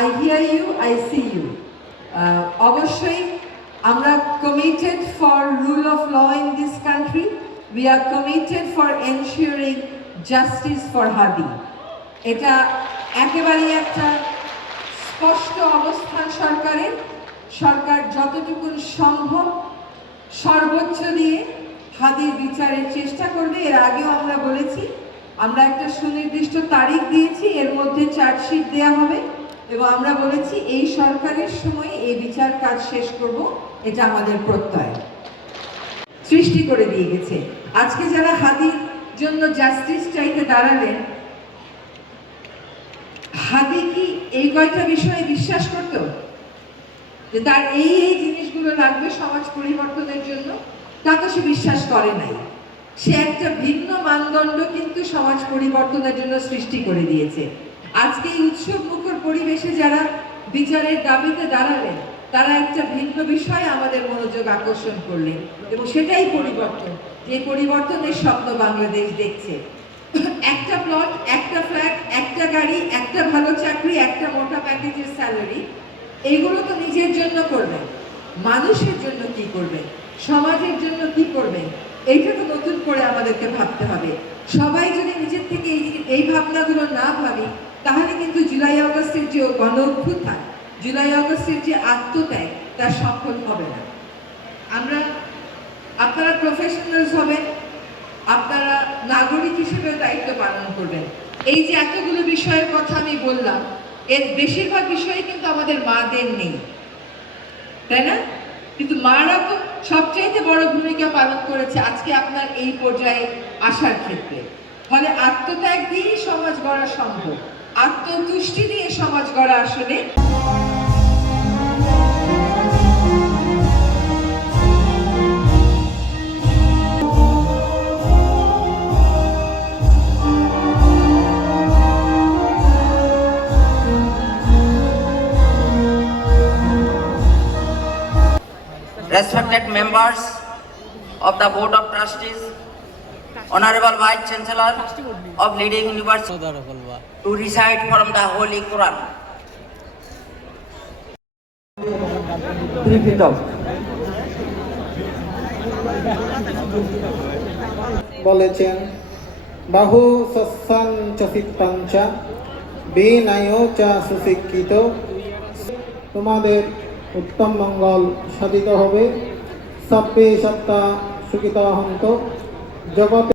I hear you, I see you. Obviously, আমরা committed for rule of law in this country. We are committed for ensuring justice for Hadi. এটা একেবারেই একটা স্পষ্ট অবস্থান সরকারের। সরকার যতটুকু সম্ভব সর্বোচ্চ দিয়ে হাদির বিচারের চেষ্টা করবে। এর আগেও আমরা বলেছি, আমরা একটা সুনির্দিষ্ট তারিখ দিয়েছি, এর মধ্যে চার্জশিট দেওয়া হবে এবং আমরা বলেছি এই সরকারের সময় এই বিচার কাজ শেষ করব, এটা আমাদের প্রত্যয় সৃষ্টি করে দিয়ে গেছে। আজকে যারা হাদির জন্য জাস্টিস চাইতে দাঁড়ালেন, হাদি কি এই কয়টা বিষয়ে বিশ্বাস করত যে তার এই জিনিসগুলো লাগবে সমাজ পরিবর্তনের জন্য? তা তো সে বিশ্বাস করে নাই। সে একটা ভিন্ন মানদণ্ড কিন্তু সমাজ পরিবর্তনের জন্য সৃষ্টি করে দিয়েছে। আজকে এই উৎসব মুখর পরিবেশে যারা বিচারের দাবিতে দাঁড়ালেন, তারা একটা ভিন্ন বিষয়ে আমাদের মনোযোগ আকর্ষণ করলেন এবং সেটাই পরিবর্তন, যে পরিবর্তনের স্বপ্ন বাংলাদেশ দেখছে। একটা প্লট, একটা ফ্ল্যাট, একটা গাড়ি, একটা ভালো চাকরি, একটা মোটা প্যাকেজের স্যালারি, এইগুলো তো নিজের জন্য করবেন। মানুষের জন্য কি করবেন, সমাজের জন্য কি করবেন, এইটা তো নতুন করে আমাদেরকে ভাবতে হবে। সবাই যদি নিজের থেকে এই ভাবনাগুলো না ভাবি, তাহলে কিন্তু জুলাই আগস্টের যে গণ অভ্যুত্থান, জুলাই আগস্টের যে আত্মত্যাগ, তা সফল হবে না। আপনারা প্রফেশনালস হবেন, আপনারা নাগরিক হিসেবে দায়িত্ব পালন করবেন। এই যে এতগুলো বিষয়ের কথা আমি বললাম, এর বেশিরভাগ বিষয়ে কিন্তু আমাদের মাদের নেই, তাই না? কিন্তু মারা তো সবচাইতে বড় ভূমিকা পালন করেছে আজকে আপনার এই পর্যায়ে আসার ক্ষেত্রে। ফলে আত্মত্যাগ দিয়েই সমাজ গড়া সম্ভব, আত্মতুষ্টি দিয়ে সমাজ গড়া আসলে Respected members of the Board of Trustees, Honorable Vice Chancellor of leading university, to recite from the Holy Quran. বলেছেন বাহু সস্যান চফিত্তাঞ্চা বিনয়ো চা সুশিক্ষিত, তোমাদের উত্তম মঙ্গল সাধিত হবে। সব্বে সত্তা সুখিতা হন্ত। জগতে